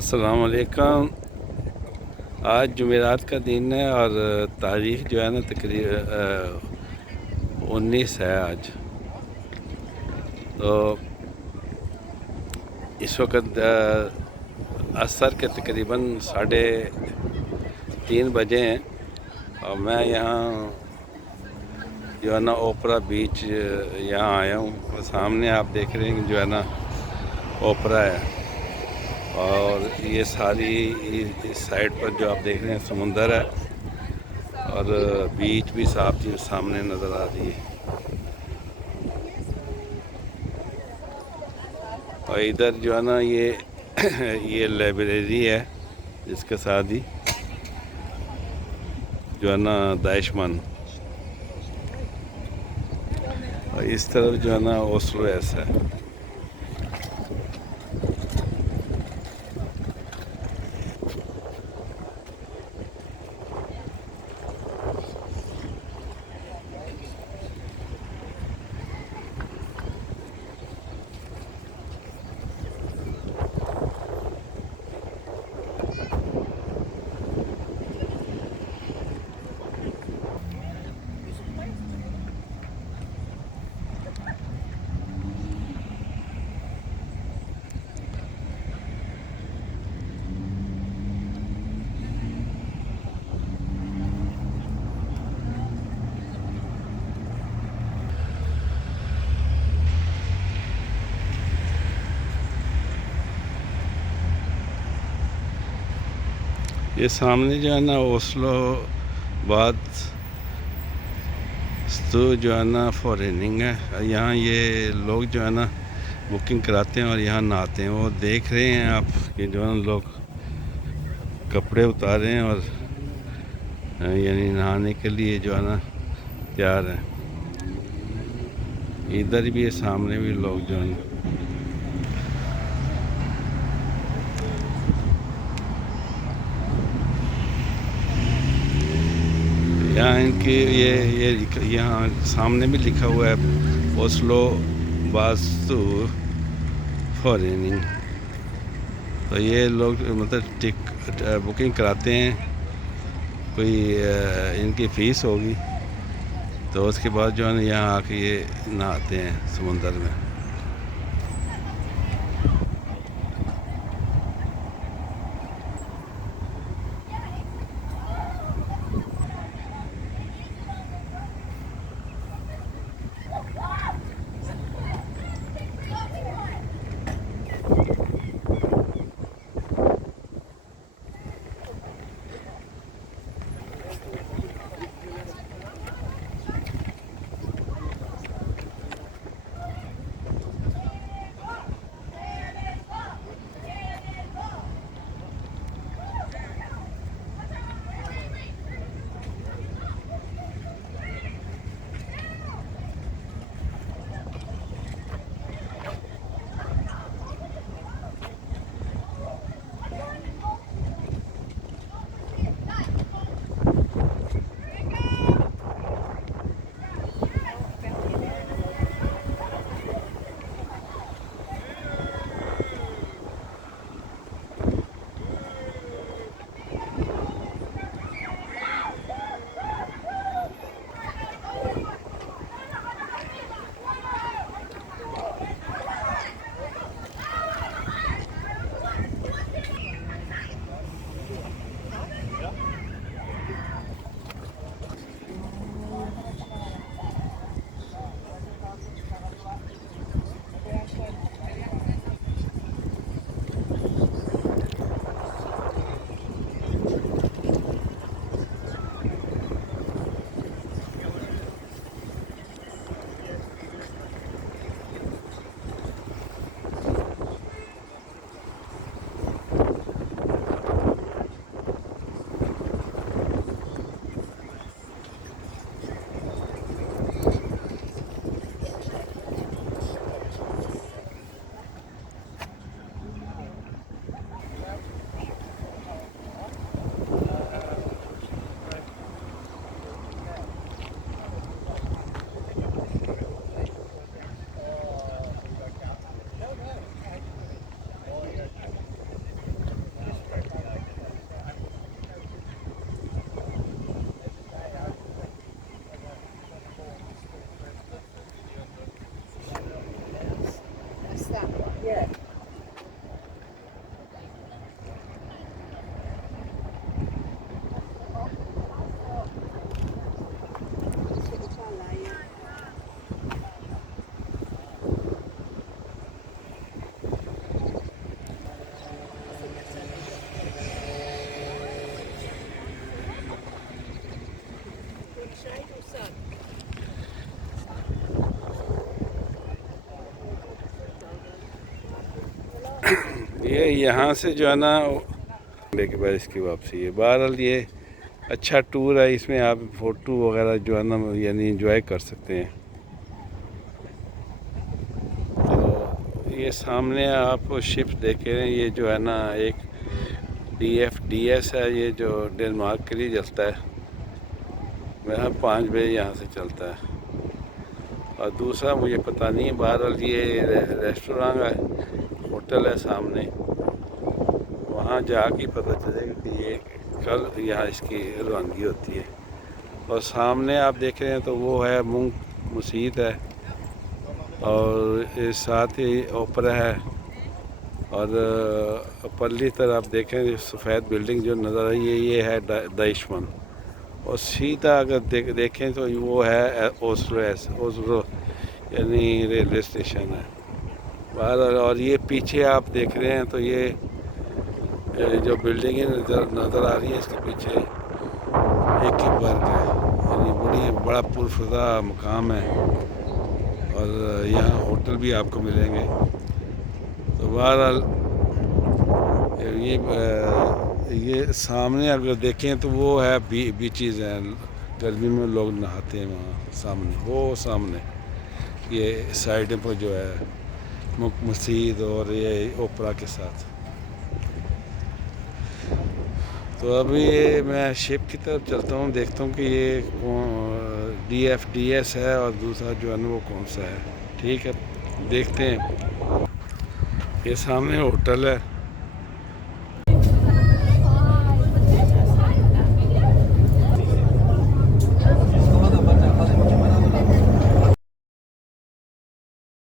अस्सलाम वालेकुम। आज जुमेरात का दिन है और तारीख़ जो है ना तकरीबन 19 है आज। तो इस वक्त असर के तकरीबन 3:30 बजे हैं और मैं यहाँ जो है ना ओपरा बीच यहाँ आया हूँ। सामने आप देख रहे हैं जो है ना ओपरा है और ये सारी इस साइड पर जो आप देख रहे हैं समुंदर है और बीच भी साफ सामने नज़र आ रही है। और इधर जो है ना ये लाइब्रेरी है जिसके साथ ही जो है ना दाइशमन, और इस तरफ जो है ना ओसलो ऐसा है। ये सामने जो है ना ओसलो बाद तो जो है ना फॉरेनिंग है। यहाँ ये लोग जो है ना बुकिंग कराते हैं और यहाँ नहाते हैं। वो देख रहे हैं आप कि जो है लोग कपड़े उतारे हैं और यानी नहाने के लिए जो है ना तैयार हैं। इधर भी सामने भी लोग जो है यहाँ इनके ये यहाँ सामने भी लिखा हुआ है ओसलो वास्तु फॉरेनिंग। तो ये लोग मतलब बुकिंग कराते हैं, कोई इनकी फ़ीस होगी तो उसके बाद जो है ना यहाँ आके ये नहाते हैं समुंदर में। ये यहाँ से जो है ना के बाद इसकी वापसी है। बहरहाल ये अच्छा टूर है, इसमें आप फ़ोटो वगैरह जो है ना यानी इंजॉय कर सकते हैं। तो ये सामने आप शिप देख रहे हैं, ये जो है ना एक DFDS है, ये जो डेनमार्क के लिए चलता है। वह 5 बजे यहाँ से चलता है। और दूसरा मुझे पता नहीं है, बहरहाल ये रेस्टोरेंट है, होटल है सामने, वहाँ जाके पता चलेगा कि ये कल यहाँ इसकी रवानगी होती है। और सामने आप देख रहे हैं तो वो है मूंग मस्जिद है, और साथ ही ओपरा है। और पल्ली तरफ आप देखें सफ़ेद बिल्डिंग जो नज़र आई है, ये है दाइशमन। और सीधा अगर देखें तो वो है ओसलो यानी रेलवे स्टेशन है बाहर। और ये पीछे आप देख रहे हैं तो ये जो बिल्डिंगें नज़र आ रही है, इसके पीछे एक ही वर्ग है, यानी बड़ा पुरफज़ा मकाम है। और यहाँ होटल भी आपको मिलेंगे। तो बहरहाल ये सामने अगर देखें तो वो है बीचेज़ हैं, गर्मी में लोग नहाते हैं वहाँ सामने। वो सामने ये साइड पर जो है मस्जिद और ये ओपरा के साथ। तो अभी मैं शिप की तरफ चलता हूँ, देखता हूँ कि ये DFDS है और दूसरा जो है ना वो कौन सा है। ठीक है, देखते हैं। ये सामने होटल है।